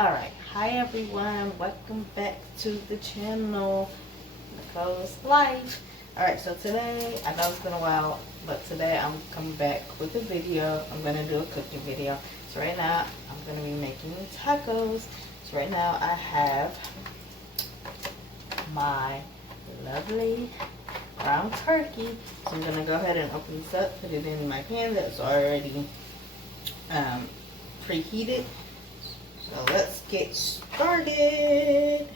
Alright, hi everyone, welcome back to the channel, Nicole's Life. Alright, so today, I know it's been a while, but today I'm coming back with a video. I'm going to do a cooking video. So right now, I'm going to be making tacos. So right now, I have my lovely ground turkey. So I'm going to go ahead and open this up, put it in my pan that's already preheated. So let's get started.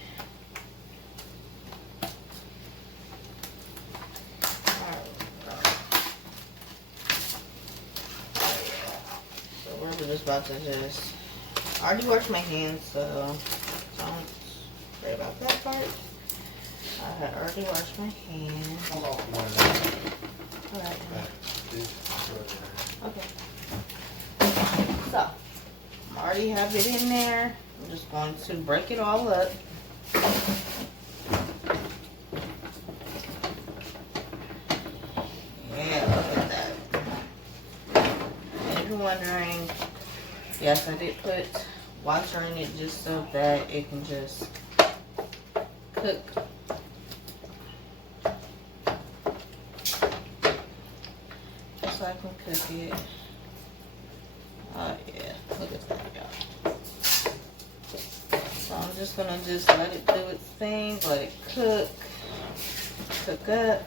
So we're just about to I already washed my hands, so don't worry about that part. I had already washed my hands. Alright. Okay. So I already have it in there. I'm just going to break it all up. Yeah, look at that. And if you're wondering, yes, I did put water in it just so that it can just cook. Just so I can cook it. Oh yeah, look at that, y'all. So I'm just gonna let it do its thing, let it cook up.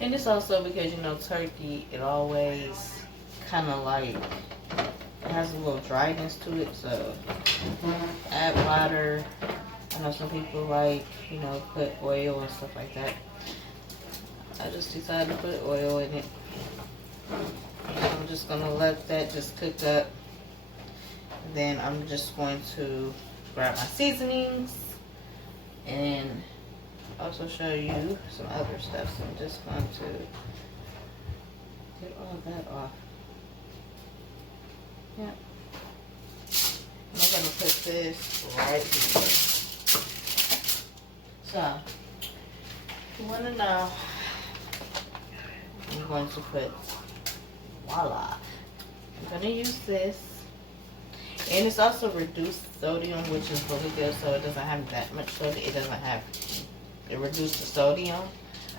And it's also because, you know, turkey, it always kind of like, it has a little dryness to it, so add water. I know some people like, you know, put oil and stuff like that. I just decided to put oil in it. I'm just going to let that just cook up. Then I'm just going to grab my seasonings and also show you some other stuff. So I'm just going to get all that off. Yep. I'm going to put this right here. So, if you want to know, I'm going to put, voila. I'm going to use this. And it's also reduced sodium, which is really good, so it doesn't have that much sodium. It doesn't have, it reduced the sodium,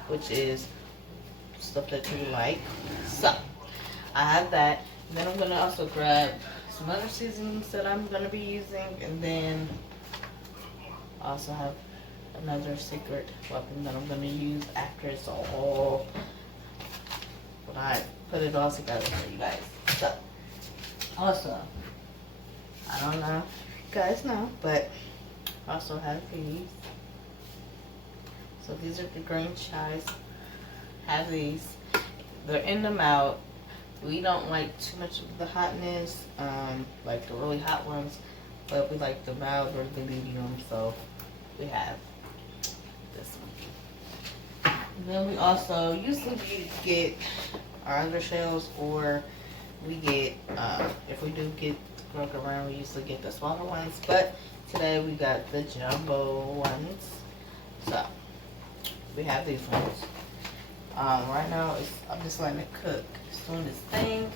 which is stuff that you like. So, I have that. And then I'm going to also grab some other seasonings that I'm going to be using. And then I also have another secret weapon that I'm going to use after it's all, when I put it all together for you guys. So, also, I don't know if you guys know, but I also have these. So these are the green chives. Have these. They're in the mild. We don't like too much of the hotness, like the really hot ones, but we like the mild or the medium, so we have this one. And then we also usually get our other shells, or we get, if we do get broke around, we usually get the smaller ones, but today we got the jumbo ones. So we have these ones. Right now I'm just letting it cook. It's doing its thing.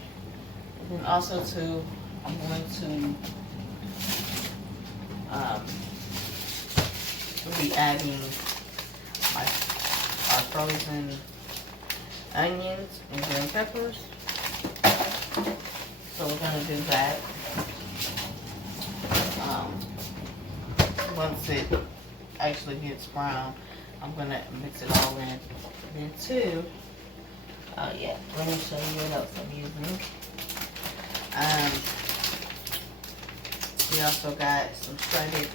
And then also too, I'm going to be adding our frozen onions and green peppers. So we're going to do that. Once it actually gets brown, I'm going to mix it all in. Then too, yeah, let me show you what else I'm using. We also got some shredded,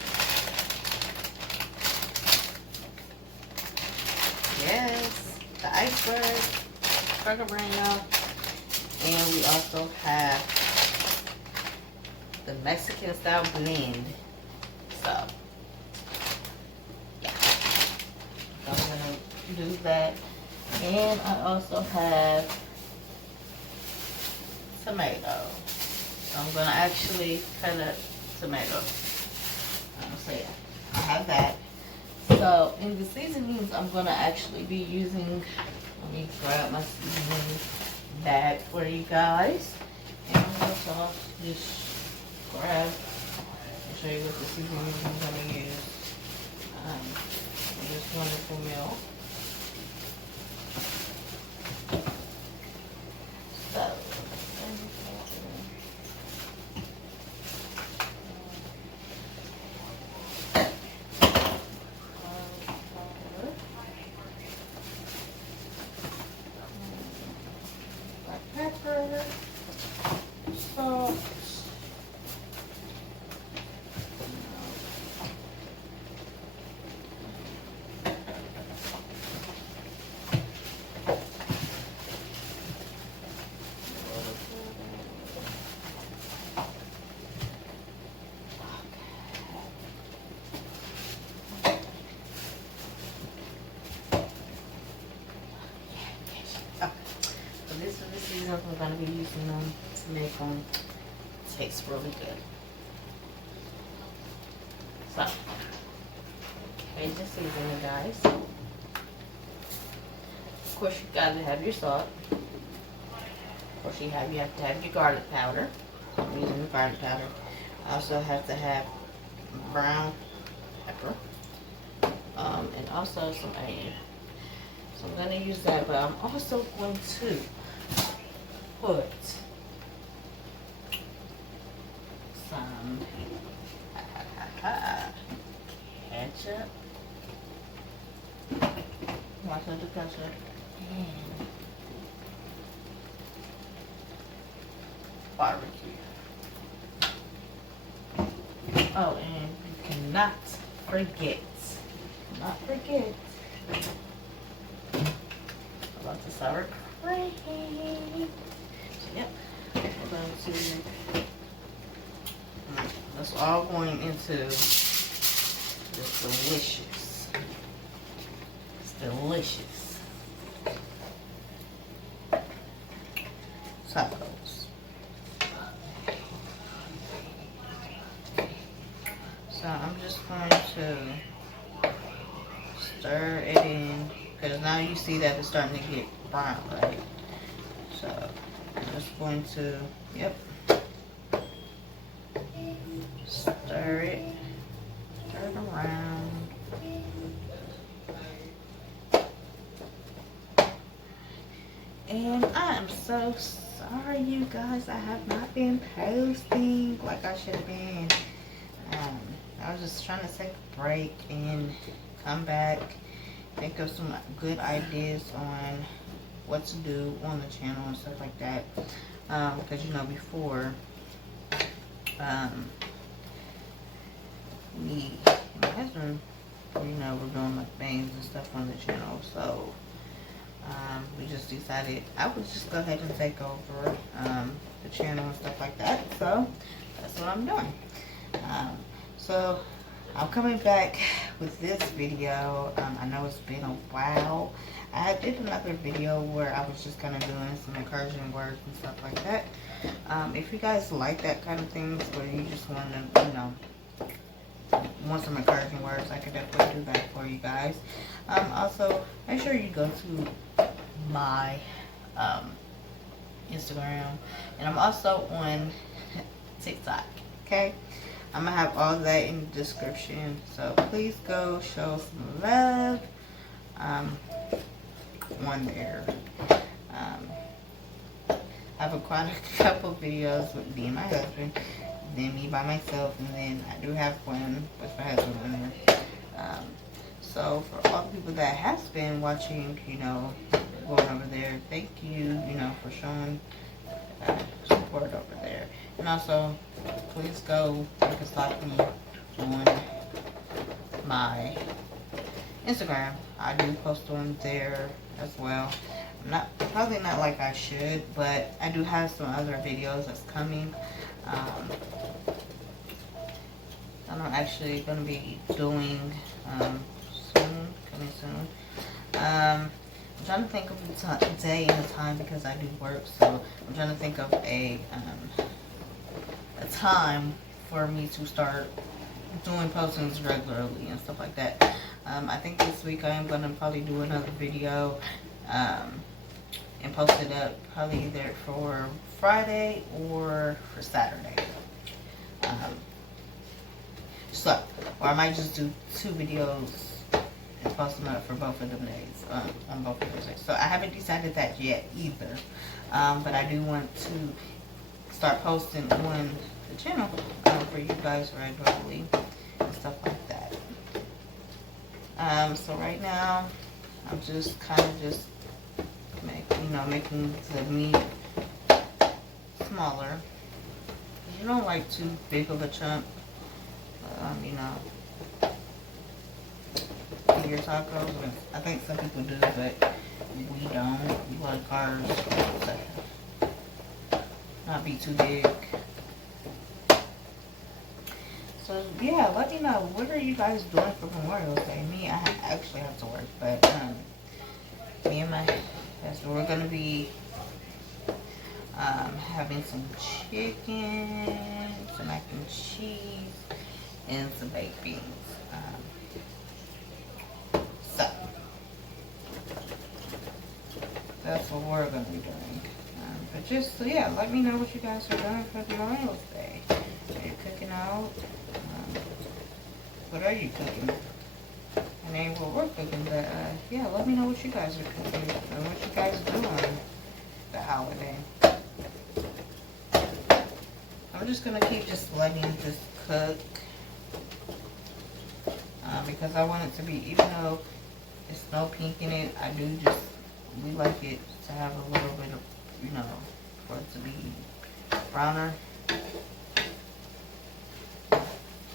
yes, the iceberg, burger brand, y'all. And we also have the Mexican style blend. So, yeah. So I'm going to do that. And I also have tomato. So I'm going to actually cut up tomato. So yeah, I have that. So in the seasonings, I'm going to actually be using, let me grab my seasoning bag for you guys. And I'm going to just grab and show you what the seasoning I'm going to use. This wonderful meal. So, black pepper, salt, this is the season we're going to be using them to make them taste really good. So, here's the seasoning, guys. Of course, you gotta have your salt. Of course, you have to have your garlic powder. I'm using the garlic powder. I also have to have brown pepper, and also some onion. So I'm going to use that, but I'm also going to put some ketchup, watch out the ketchup, and barbecue. Oh, and you cannot forget, about the sour cream. So, yep, we're going to, that's all going into this delicious, tacos. So I'm just going to stir it in, because now you see that it's starting to get brown, right? So I'm just going to, yep, stir it around. And I am so sorry, you guys, I have not been posting like I should have been. I was just trying to take a break and come back, think of some good ideas on what to do on the channel and stuff like that. Because, you know, before, me and my husband, you know, we're doing like things and stuff on the channel. So, we just decided I would just go ahead and take over the channel and stuff like that. So, that's what I'm doing. So I'm coming back with this video. I know it's been a while. I did another video where I was just kind of doing some encouraging words and stuff like that. If you guys like that kind of things, where you just want to, you know, want some encouraging words, I could definitely do that for you guys. Also, make sure you go to my Instagram, and I'm also on TikTok, okay? I'm going to have all that in the description, so please go show some love on there. I have quite a couple videos with me and my husband, then me by myself, and then I do have one with my husband on there. So for all the people that has been watching, you know, going over there, thank you, you know, for showing support over there. And also, please go take a stalk me on my Instagram. I do post on there as well. Probably not like I should, but I do have some other videos that's coming. I'm actually going to be doing coming soon. I'm trying to think of the day and the time, because I do work, so I'm trying to think of a time for me to start doing postings regularly and stuff like that. I think this week I am going to probably do another video and post it up probably either for Friday or for Saturday. So, or I might just do 2 videos and post them up for both of them days, on both of those days. So I haven't decided that yet either. But I do want to start posting on the channel for you guys regularly and stuff like that. So right now, I'm just kind of just making the meat smaller. You don't like too big of a chunk, in your tacos. I think some people do, but we don't. We like ours to not be too big. So yeah, let me know, what are you guys doing for Memorial Day? Me, I actually have to work, but me and my husband, we're gonna be having some chicken, some mac and cheese, and some baked beans. So that's what we're gonna be doing. But just so yeah, let me know what you guys are doing for Memorial Day. Are you cooking out? What are you cooking? And ain't what we're cooking, but yeah, let me know what you guys are cooking and what you guys do on the holiday. I'm just gonna keep just letting this cook because I want it to be, even though it's no pink in it, we like it to have a little bit of, for it to be browner. So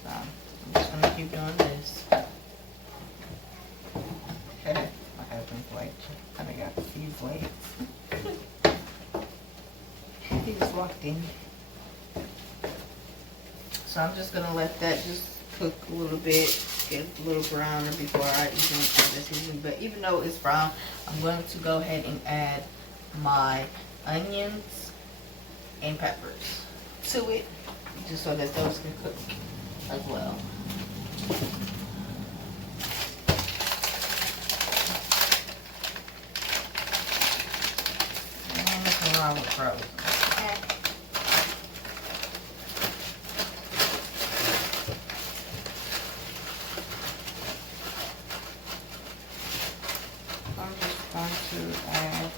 I'm just gonna keep doing this. My husband's late. I think I see he's late. He just walked in. So I'm just gonna let that just cook a little bit, get a little browner before I even add the seasoning. But even though it's brown, I'm going to go ahead and add my onions and peppers to it, just so that those can cook as well. And nothing wrong with frozen. Okay. I'm just going to add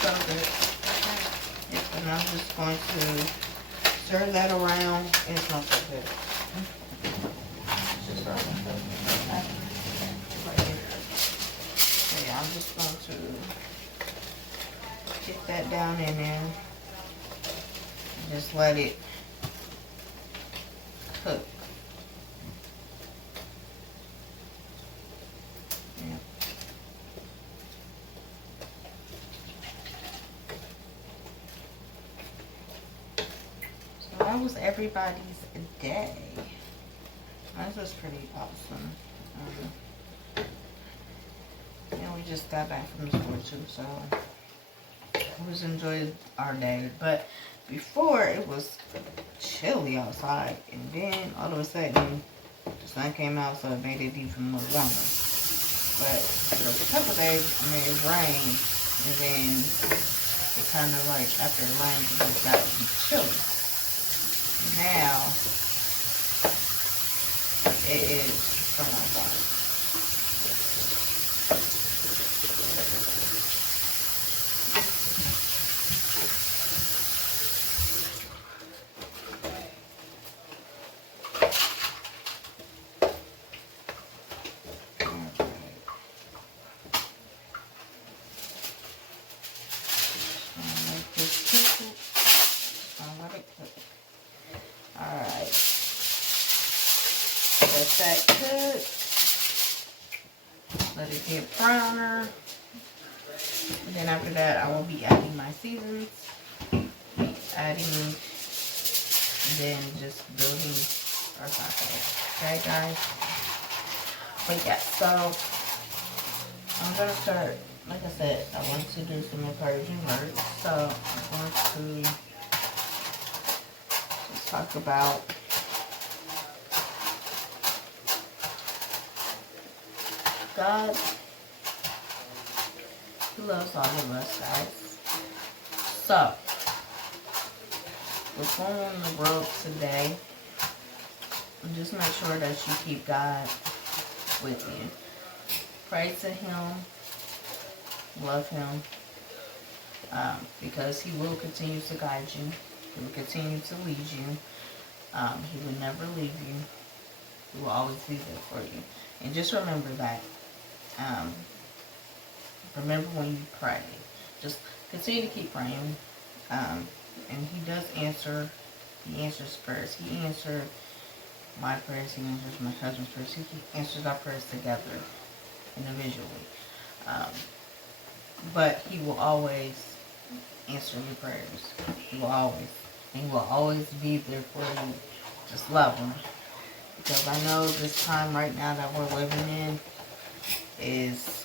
so good. Yep, and I'm just going to stir that around, and it smells so good. Just right here. So yeah, I'm just going to get that down in there and just let it cook. Yeah. So that was everybody's day. That was pretty awesome. And we just got back from the store too, so we just enjoyed our day. But before, it was chilly outside, and then all of a sudden the sun came out, so it made it even more warmer. But for a couple days, it rained, and then it kind of like, after it rained, it just got chilly. Now it is summer outside. Alright. Let that cook. Let it get browner. And then after that, I will be adding my seasons. Adding, and then just building our tacos. Okay, guys? But yeah, so I'm going to start, like I said, I want to do some encouraging words. So I'm going to just talk about God, He loves all of us, guys. So, before on the road today, just make sure that you keep God with you. Pray to Him, love Him, because He will continue to guide you. He will continue to lead you. He will never leave you. He will always be there for you. And just remember that. Remember when you pray. Just continue to keep praying. And He does answer. He answers prayers. He answered my prayers. He answers my husband's prayers. He answers our prayers together, individually. But He will always answer your prayers. He will always. And He will always be there for you. Just love Him. Because I know this time right now that we're living in is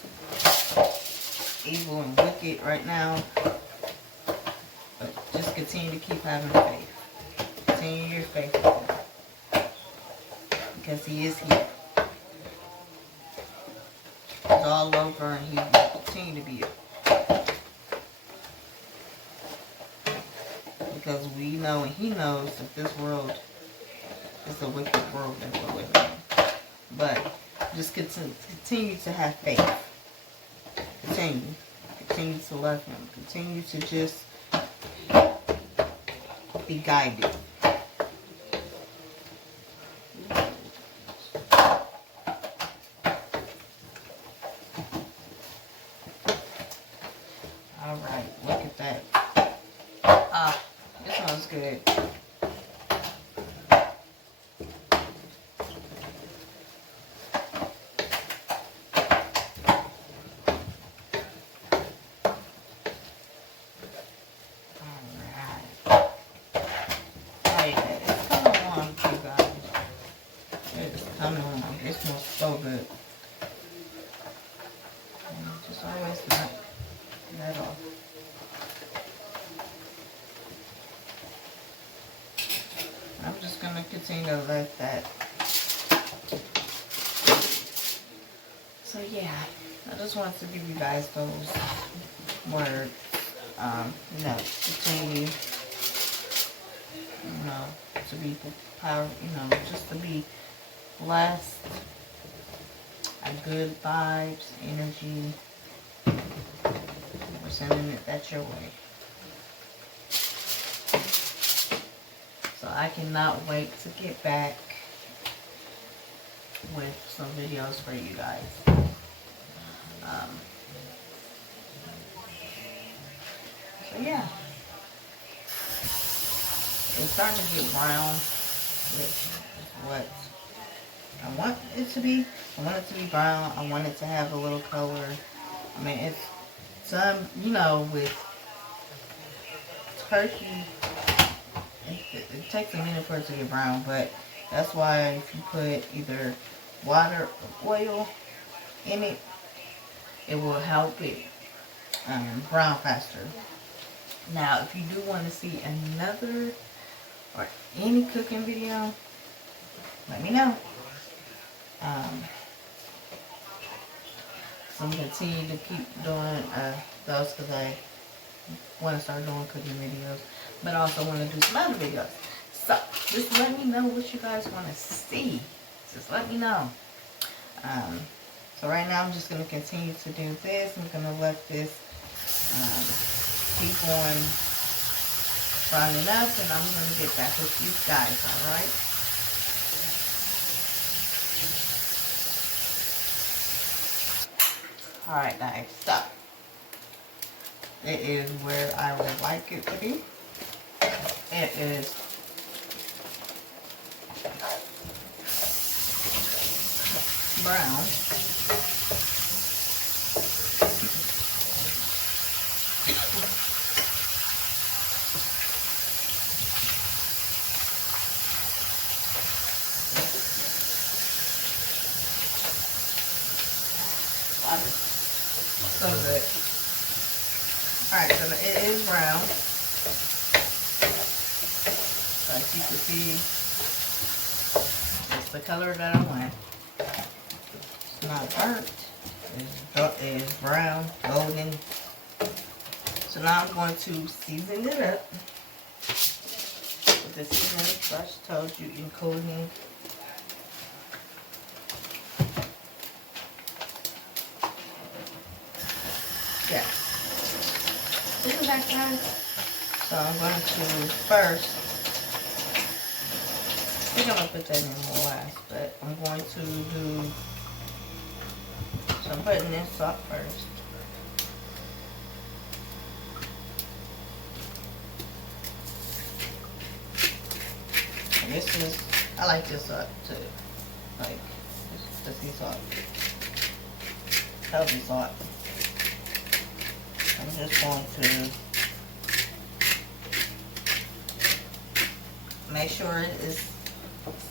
evil and wicked right now. But just continue to keep having faith. Continue your faith with Him. Because He is here. It's all over and He will continue to be here. Because we know and He knows that this world is a wicked world that we're living in. But just continue to have faith. Continue to love Him. Continue to just be guided. Alright, look at that. This smells good. It smells so good. And just always not that off. I'm just going to continue to let that. So yeah, I just wanted to give you guys those words. Continue, to be power, just to be blessed, good vibes, energy. We're sending it that your way. So I cannot wait to get back with some videos for you guys. So yeah, it's starting to get brown, which is what I want it to be. I want it to be brown. I want it to have a little color. I mean, it's some, with turkey, it takes a minute for it to get brown, but that's why if you put either water or oil in it, it will help it brown faster. Now, if you do want to see another or any cooking video, let me know. So I'm going to continue to keep doing those because I want to start doing cooking videos, but I also want to do some other videos. So just let me know what you guys want to see. Just let me know. So right now I'm just going to continue to do this. I'm going to let this keep on browning up, and I'm going to get back with you guys, alright? Alright guys, so it is where I would like it to be. It is brown. So good. Alright, so it is brown. So as you can see, it's the color that I want. It's not burnt. It is brown, golden. So now I'm going to season it up with the seasoning I just told you, including isn't that guys? So I'm going to first, I think I'm going to put that in more last, but I'm going to do, so I'm putting this salt first. And this is, I like this salt too, like the sea salt, healthy salt. I'm just going to make sure it is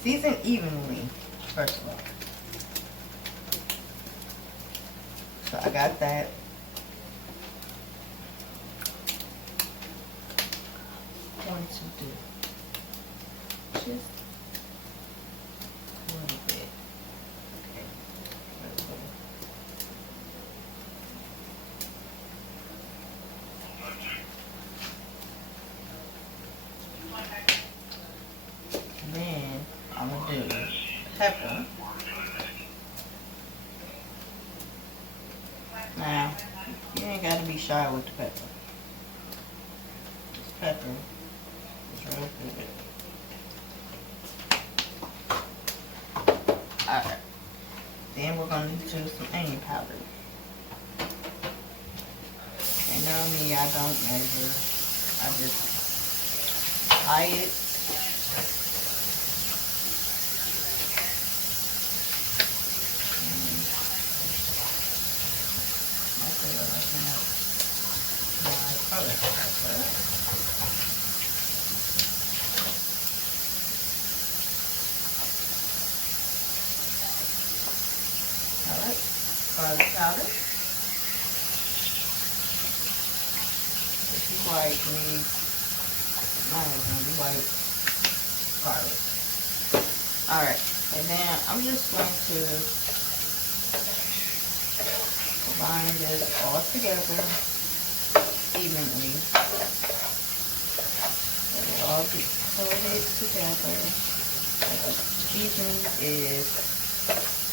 seasoned evenly, first of all. So I got that. I'm going to do just a little bit. Okay. Then I'm gonna do pepper. Now, you ain't gotta be shy with the pepper. This pepper is real good. Alright. Then we're gonna do some onion powder. And know me, I don't measure. I just apply it. Alright, garlic powder. If you like me, mine is gonna be white garlic. Alright, and then I'm just going to combine this all together evenly. Let it all be coated together. The seasoning is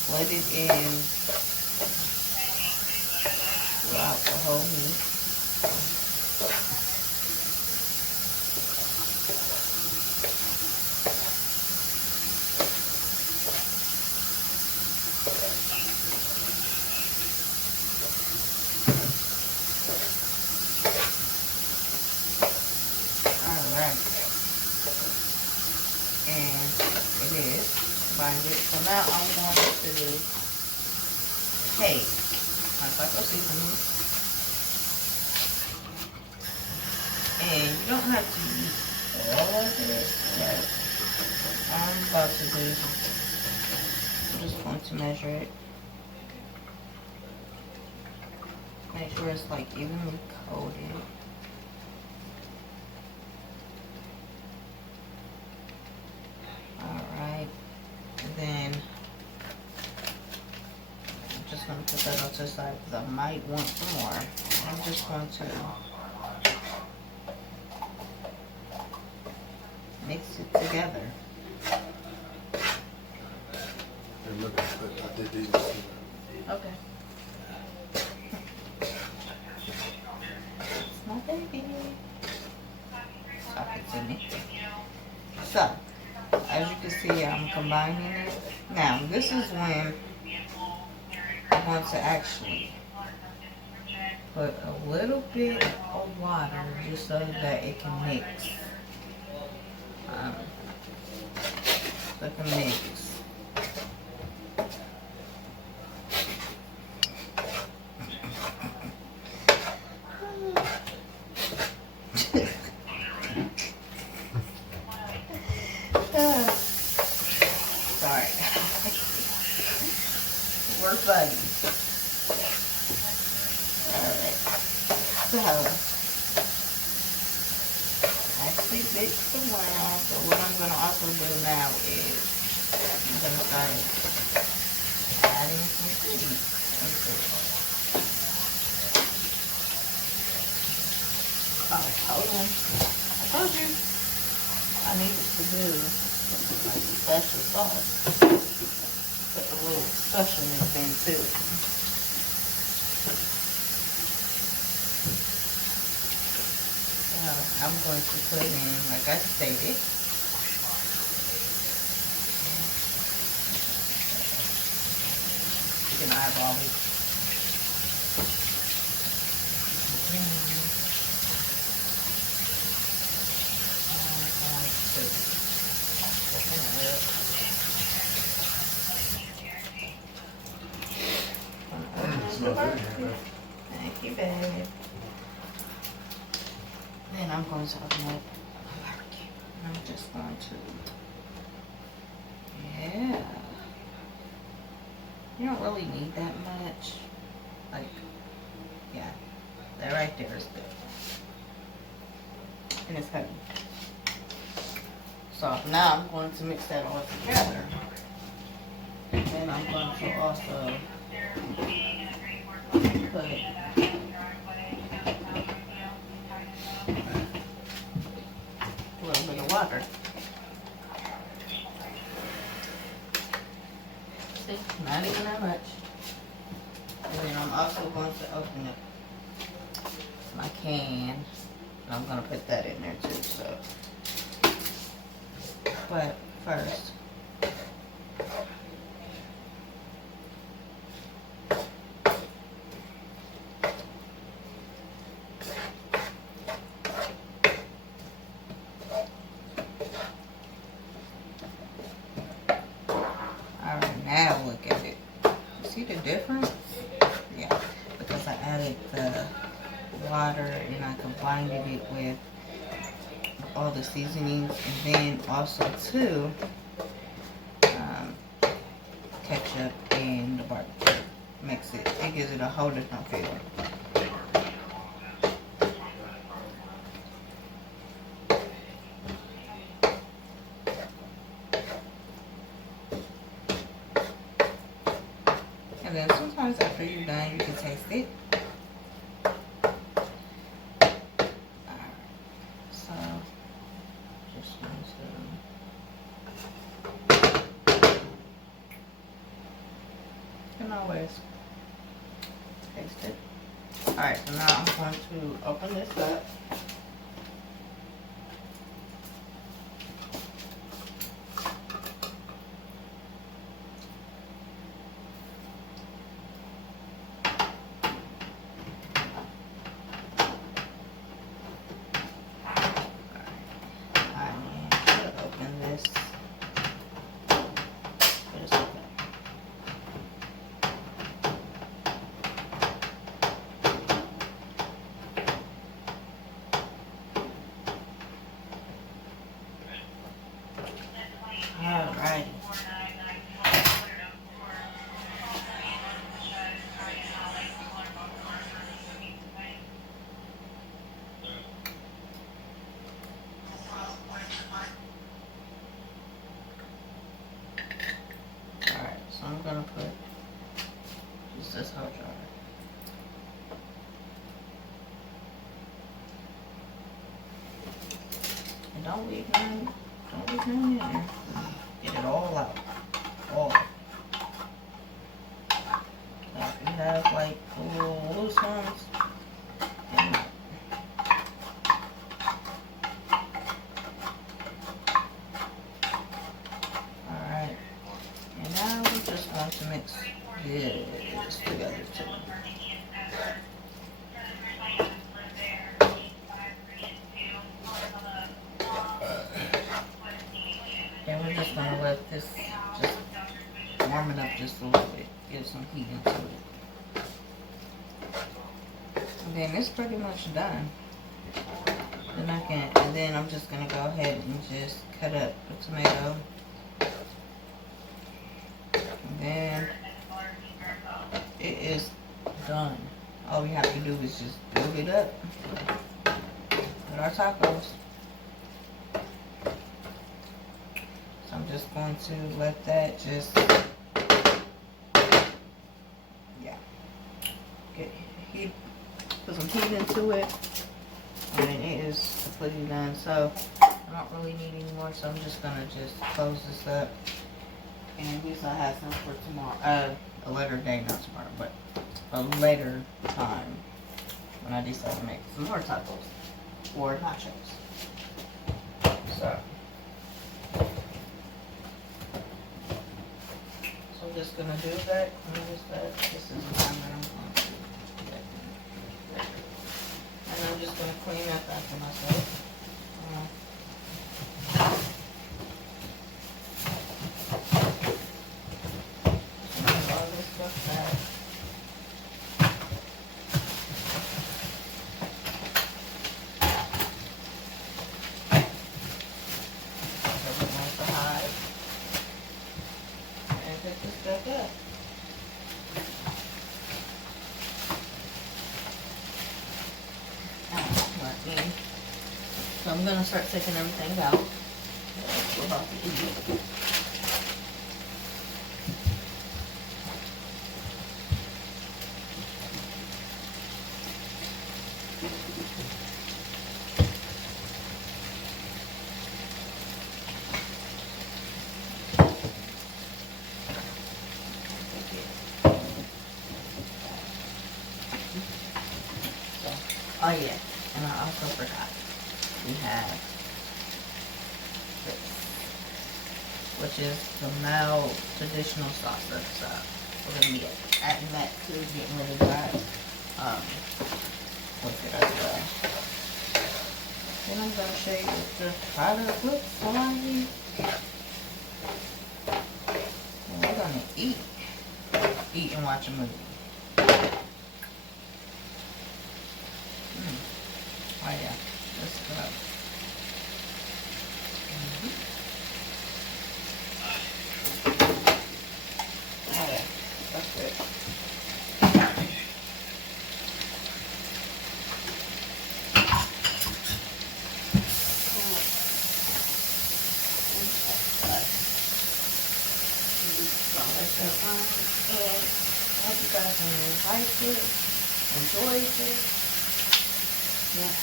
blended in throughout the whole meat. So now I'm going to take my taco seasoning, and you don't have to use all of it, but I'm about to do, I'm just going to measure it, make sure it's like evenly coated. Alright. And then I'm just going to put that on to the side because I might want some more. I'm just going to mix it together. Look, I did these. Okay. It's my baby. Talk it to me. So, as you can see, I'm combining it. Now, this is when I'm going to actually put a little bit of water just so that it can mix. So it can mix. Sorry. We're funny. Alright. So, actually mix around. So what I'm going to also do now is I'm going to start adding some seeds into it. Hold on. I told you I needed to do like special sauce. Put a little specialness into it. So I'm going to put in, like I stated, you can eyeball it. Thank you, babe. Then I'm going to open up a barbecue. I'm just going to, yeah. You don't really need that much. Like, yeah. That right there is good. And it's heavy. So now I'm going to mix that all together. And then I'm going to also put a little bit of water. See, not even that much. And then I'm also going to open up my can. And I'm going to put that in there too. So, but first, now look at it. You see the difference? Yeah, because I added the water and I combined it with all the seasonings, and then also too ketchup and the barbecue. Makes it, it gives it a whole different feel. And then sometimes after you're done, you can taste it. Alright, so just going to, you can always taste it. Alright, so now I'm going to open this up. Alright. Alright, so I'm gonna put just this whole jar. And don't leave none in there. Get it all out. All. Now if you have like the little loose ones, and alright. And now we're just going to mix this together too. And we're just going to let this just warm it up just a little bit. Get some heat into it. And then it's pretty much done. And then I'm just going to go ahead and just cut up the tomato. And then it is done. All we have to do is just build it up with our tacos. So I'm just going to let that just, yeah, get heat, put some heat into it. I mean, it is completely done. So I don't really need any more. So I'm just gonna just close this up. And at least I have some for tomorrow. A later day, not tomorrow, but a later time when I decide to make some more tacos or nachos. So I'm just gonna do that. This is the time that I'm going to do that. And I'm just gonna clean up after myself. All this stuff back. So we're going to hide and pick this back up. So I'm gonna start taking everything out. We're about to eat. Oh yeah, and I also forgot. We have this, which is the Mao traditional salsa. So we're gonna be adding that to getting rid of that. With it as well. Then I'm gonna show you what the product looks like. And we're gonna eat and watch a movie. Oh yeah, let's go. Oh yeah, that's good. And I hope you guys liked it, enjoyed it. Yeah.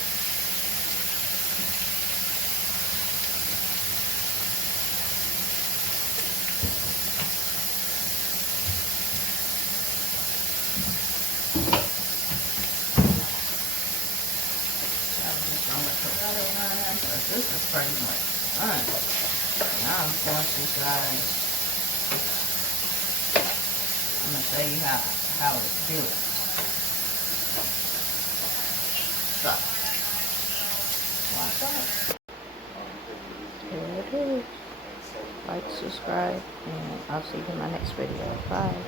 This is pretty much done. Now I'm going to guys. I'm gonna show you how it's built. So watch out. Here it is. Like, subscribe, and I'll see you in my next video. Bye.